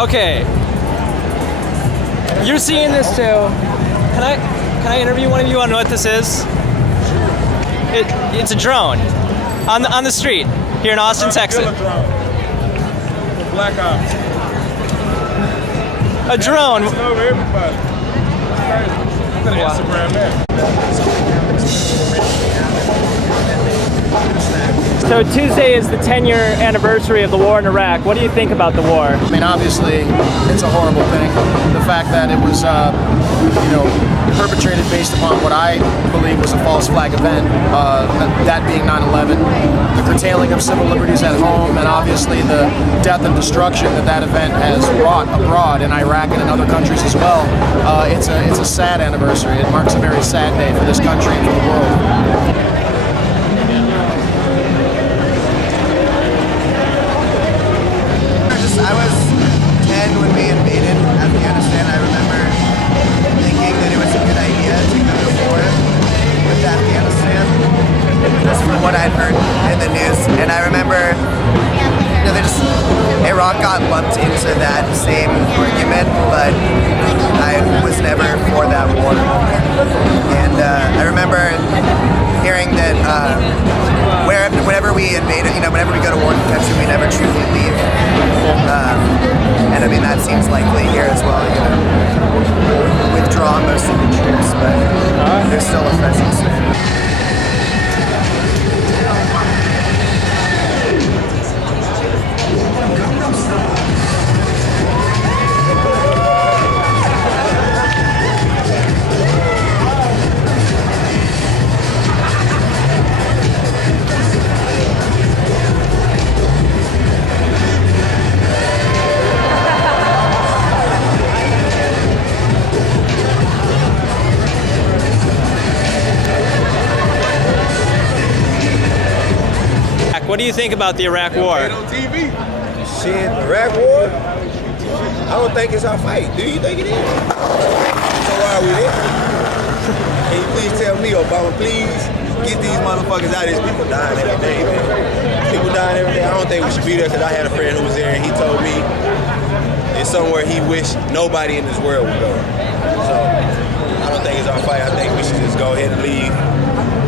Okay. You're seeing this too. Can I interview one of you on what this is? It's a drone on the street here in Austin, Texas. Black ops. A drone. It's over everybody. It's crazy. Instagram that. So Tuesday is the 10-year anniversary of the war in Iraq. What do you think about the war? I mean, obviously, it's a horrible thing. The fact that it was, perpetrated based upon what I believe was a false flag event, that being 9/11, the curtailing of civil liberties at home, and obviously the death and destruction that event has wrought abroad in Iraq and in other countries as well. It's a sad anniversary. It marks a very sad day for this country and for the world. I was 10 when we invaded Afghanistan. I remember thinking that it was a good idea to go to war with Afghanistan, just from what I'd heard in the news. And I remember, Iraq got lumped into that same argument, but I was never for that war. And I remember hearing that whenever we invaded, whenever we go to war in the country, we never truly leave. And I mean, that seems likely here as well, withdraw most of the troops, but there's still a presence there. What do you think about the Iraq War? Shit, Iraq War? I don't think it's our fight. Do you think it is? So why are we there? Can you please tell me, Obama, please get these motherfuckers out of here. People dying every day, man. People dying every day. I don't think we should be there because I had a friend who was there and he told me it's somewhere he wished nobody in this world would go. So I don't think it's our fight. I think we should just go ahead and leave.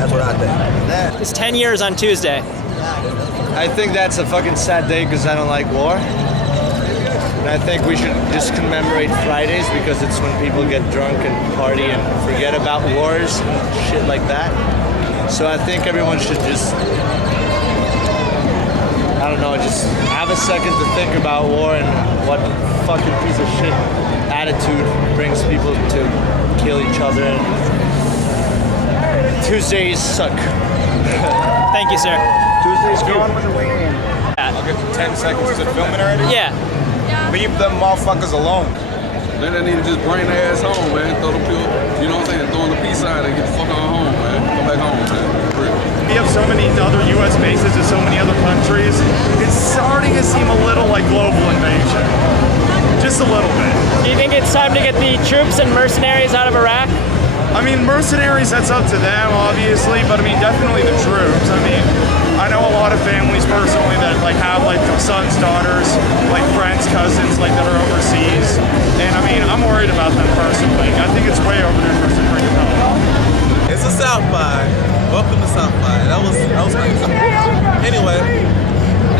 That's what I think. It's 10 years on Tuesday. I think that's a fucking sad day because I don't like war. And I think we should just commemorate Fridays because it's when people get drunk and party and forget about wars and shit like that. So I think everyone should just, I don't know, just have a second to think about war and what fucking piece of shit attitude brings people to kill each other. And Tuesdays suck. Thank you, sir. Tuesday's good. I'll get 10 seconds. Is it filming already? Yeah. Leave them motherfuckers alone. Then they need to just bring their ass home, man. Throw the pill, you know what I'm saying? Throw in the peace sign and get the fuck on home, man. Go back home, man. For real. We have so many other U.S. bases in so many other countries. It's starting to seem a little like global invasion. Just a little bit. Do you think it's time to get the troops and mercenaries out of Iraq? I mean, mercenaries, that's up to them, obviously, but I mean, definitely the troops. I mean, I know a lot of families personally that have sons, daughters, friends, cousins that are overseas, and I mean, I'm worried about them personally. I think it's way over there for us to bring it home. It's a South by. Welcome to South by. That was crazy. Anyway,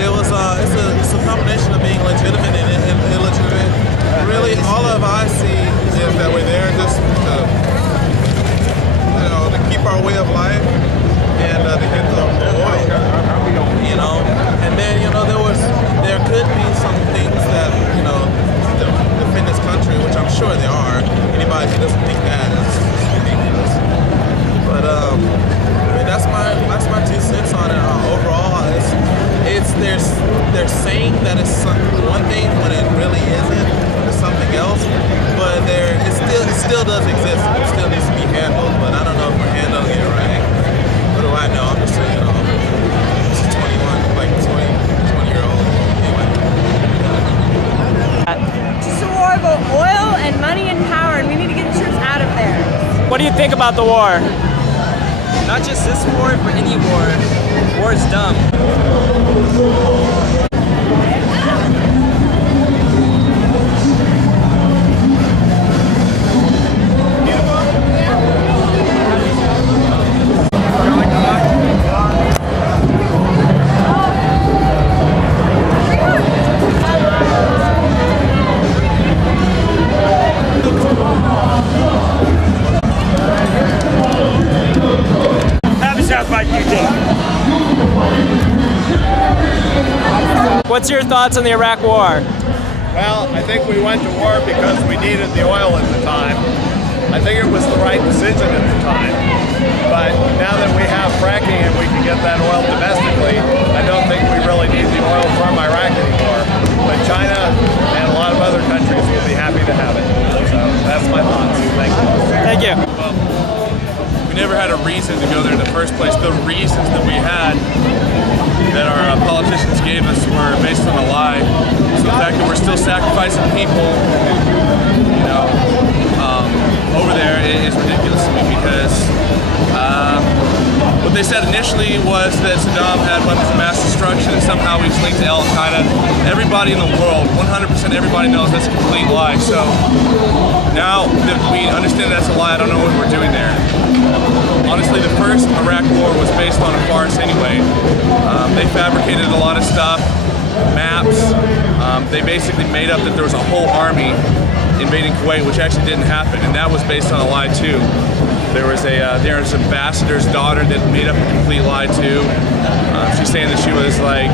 it's a combination of being legitimate and illegitimate. Really, all of I see is that we're there just to keep our way of life and to get the oil, and then there could be some things that defend this country, which I'm sure there are. Anybody who doesn't think that is ridiculous. But that's my 2 cents on it. Overall, they're saying that it's one thing when it really isn't. It's something else, but it still does exist. It still needs to be handled, but I don't know if we're handling it right. What do I know? I'm just saying, it's 21, 20-year-old. Anyway. It's just a war about oil and money and power, and we need to get the troops out of there. What do you think about the war? Not just this war, but any war. War is dumb. What's your thoughts on the Iraq War? Well, I think we went to war because we needed the oil at the time. I think it was the right decision at the time. But now that we have fracking and we can get that oil domestically, I don't think we really need the oil from Iraq anymore. But China and a lot of other countries will be happy to have it. So that's my thoughts. Thank you. Thank you. Well, we never had a reason to go there in the first place. The reasons that we had that our politicians gave us were based on a lie. So the fact that we're still sacrificing people, you know, over there is ridiculous to me because what they said initially was that Saddam had weapons of mass destruction and somehow he's linked to Al-Qaeda. Everybody in the world, 100% everybody knows that's a complete lie. So now that we understand that's a lie, I don't know what we're doing there. Honestly, the first Iraq war was based on a farce anyway. They fabricated a lot of stuff, maps. They basically made up that there was a whole army invading Kuwait, which actually didn't happen, and that was based on a lie too. There was there's ambassador's daughter that made up a complete lie too. She's saying that she was like,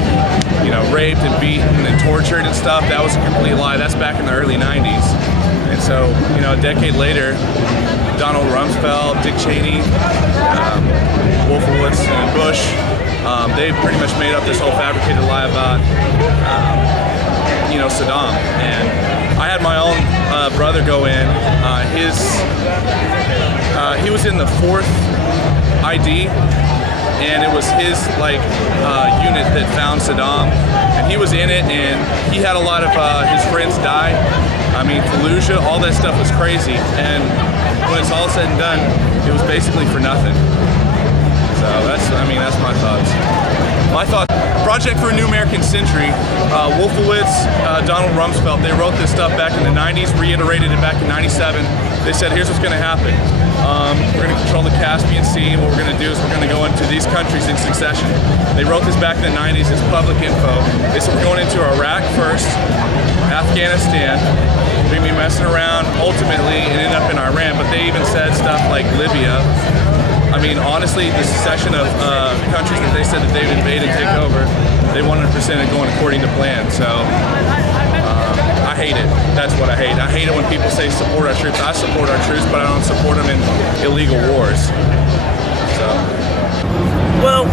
you know, raped and beaten and tortured and stuff. That was a complete lie. That's back in the early 90s. And so, you know, a decade later, Donald Rumsfeld, Dick Cheney, Wolfowitz, and Bush, they pretty much made up this whole fabricated lie about, you know, Saddam. And I had my own brother go in. He was in the 4th ID, and it was his unit that found Saddam, and he was in it, and he had a lot of his friends die. I mean, Fallujah, all that stuff was crazy, and when it's all said and done, it was basically for nothing. So that's my thoughts. My thoughts. Project for a New American Century. Wolfowitz, Donald Rumsfeld, they wrote this stuff back in the 90s, reiterated it back in 97. They said, here's what's going to happen. We're going to control the Caspian Sea, and what we're going to do is we're going to go into these countries in succession. They wrote this back in the 90s. It's public info. They said we're going into Iraq first, Afghanistan. We're going to be messing around ultimately and end up in Iran. But they even said stuff like Libya. I mean, honestly, the succession of countries that they said that they would invade and take over, they 100% are going according to plan. So I hate it. That's what I hate. I hate it when people say support our troops. I support our troops, but I don't support them in illegal wars. So. Well,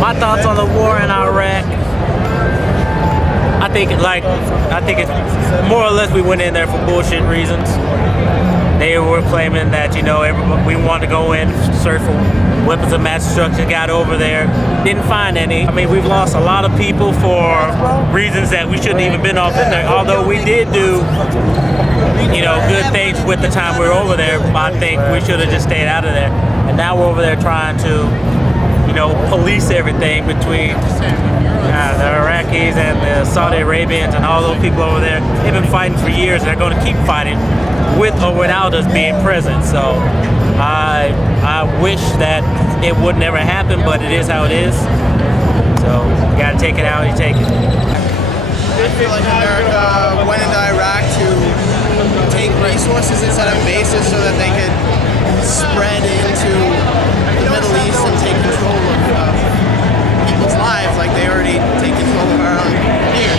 my thoughts on the war in Iraq. I think it's more or less we went in there for bullshit reasons. They were claiming that, you know, we wanted to go in, search for weapons of mass destruction, got over there, didn't find any. I mean, we've lost a lot of people for reasons that we shouldn't even been off in there. Although we did do, you know, good things with the time we were over there, I think we should have just stayed out of there. And now we're over there trying to, you know, police everything between the Iraqis and the Saudi Arabians and all those people over there. They've been fighting for years, and they're going to keep fighting with or without us being present. So I wish that it would never happen, but it is how it is. So you got to take it how you take it. I feel like America went into Iraq to take resources instead of bases so that they could spread into the Middle East and take control of people's lives like they already take control of our own here.